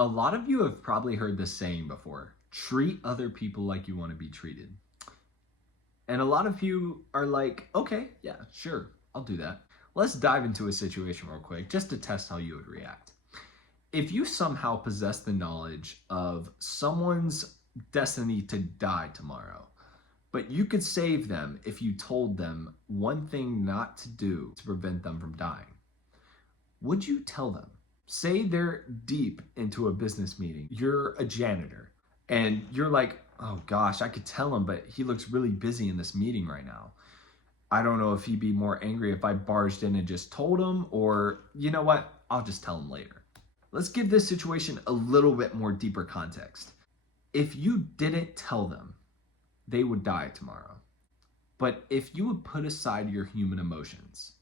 A lot of you have probably heard this saying before: treat other people like you want to be treated. And a lot of you are like, okay, yeah, sure, I'll do that. Let's dive into a situation real quick just to test how you would react. If you somehow possess the knowledge of someone's destiny to die tomorrow, but you could save them if you told them one thing not to do to prevent them from dying, would you tell them? Say they're deep into a business meeting, you're a janitor, and you're like, oh gosh, I could tell him, but he looks really busy in this meeting right now. I don't know if he'd be more angry if I barged in and just told him, or you know what, I'll just tell him later. Let's give this situation a little bit more deeper context. If you didn't tell them, they would die tomorrow. But if you would put aside your human emotions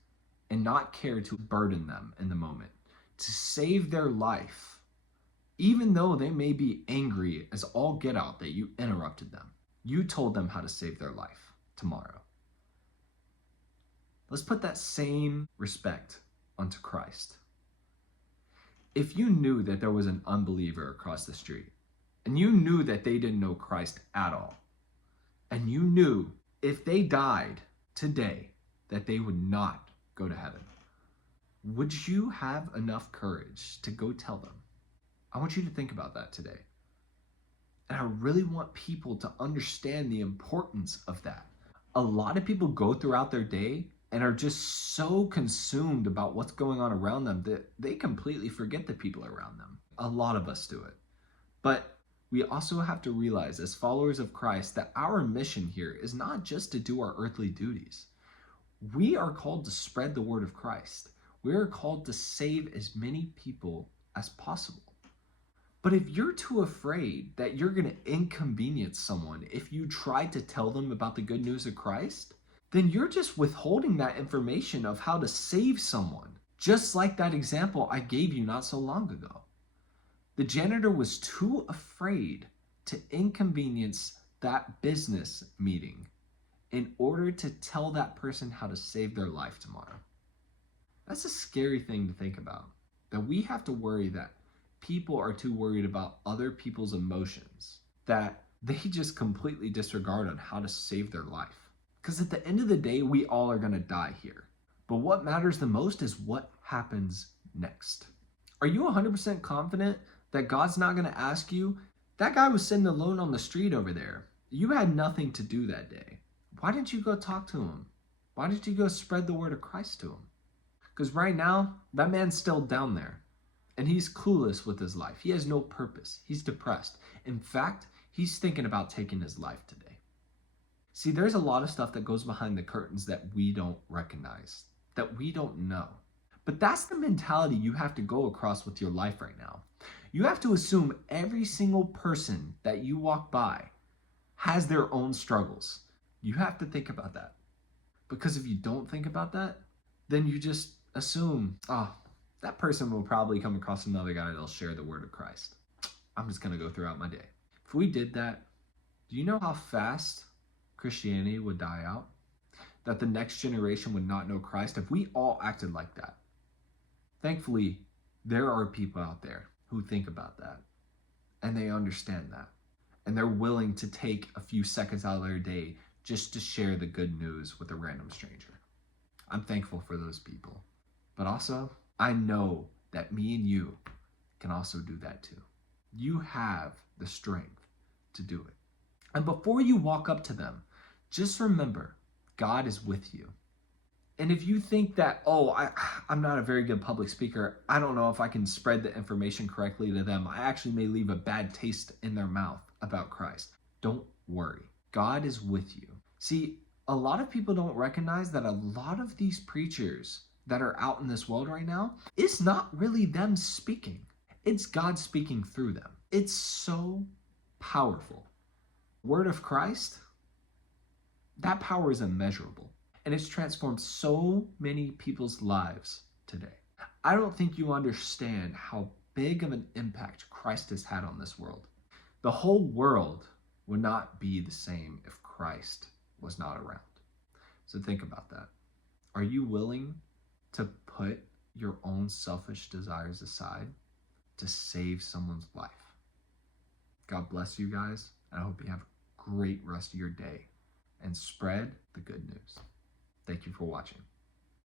and not care to burden them in the moment, to save their life, even though they may be angry as all get out that you interrupted them, you told them how to save their life tomorrow. Let's put that same respect onto Christ. If you knew that there was an unbeliever across the street, and you knew that they didn't know Christ at all, and you knew if they died today that they would not go to heaven, would you have enough courage to go tell them? I want you to think about that today. And I really want people to understand the importance of that. A lot of people go throughout their day and are just so consumed about what's going on around them that they completely forget the people around them. A lot of us do it. But we also have to realize, as followers of Christ, that our mission here is not just to do our earthly duties. We are called to spread the word of Christ. We are called to save as many people as possible. But if you're too afraid that you're going to inconvenience someone if you try to tell them about the good news of Christ, then you're just withholding that information of how to save someone, just like that example I gave you not so long ago. The janitor was too afraid to inconvenience that business meeting in order to tell that person how to save their life tomorrow. That's a scary thing to think about, that we have to worry that people are too worried about other people's emotions, that they just completely disregard on how to save their life. Because at the end of the day, we all are going to die here. But what matters the most is what happens next. Are you 100% confident that God's not going to ask you, that guy was sitting alone on the street over there. You had nothing to do that day. Why didn't you go talk to him? Why didn't you go spread the word of Christ to him? Because right now, that man's still down there. And he's clueless with his life. He has no purpose. He's depressed. In fact, he's thinking about taking his life today. See, there's a lot of stuff that goes behind the curtains that we don't recognize, that we don't know. But that's the mentality you have to go across with your life right now. You have to assume every single person that you walk by has their own struggles. You have to think about that. Because if you don't think about that, then you just assume, oh, that person will probably come across another guy that'll share the word of Christ. I'm just going to go throughout my day. If we did that, do you know how fast Christianity would die out? That the next generation would not know Christ if we all acted like that. Thankfully, there are people out there who think about that, and they understand that, and they're willing to take a few seconds out of their day just to share the good news with a random stranger. I'm thankful for those people. But also, I know that me and you can also do that too. You have the strength to do it. And before you walk up to them, just remember, God is with you. And if you think that, oh, I'm not a very good public speaker, I don't know if I can spread the information correctly to them, I actually may leave a bad taste in their mouth about Christ, don't worry. God is with you. See, a lot of people don't recognize that a lot of these preachers that are out in this world right now, it's not really them speaking. It's God speaking through them. It's so powerful. Word of Christ, that power is immeasurable. And it's transformed so many people's lives today. I don't think you understand how big of an impact Christ has had on this world. The whole world would not be the same if Christ was not around. So think about that. Are you willing to put your own selfish desires aside to save someone's life. God bless you guys. I hope you have a great rest of your day and spread the good news. Thank you for watching.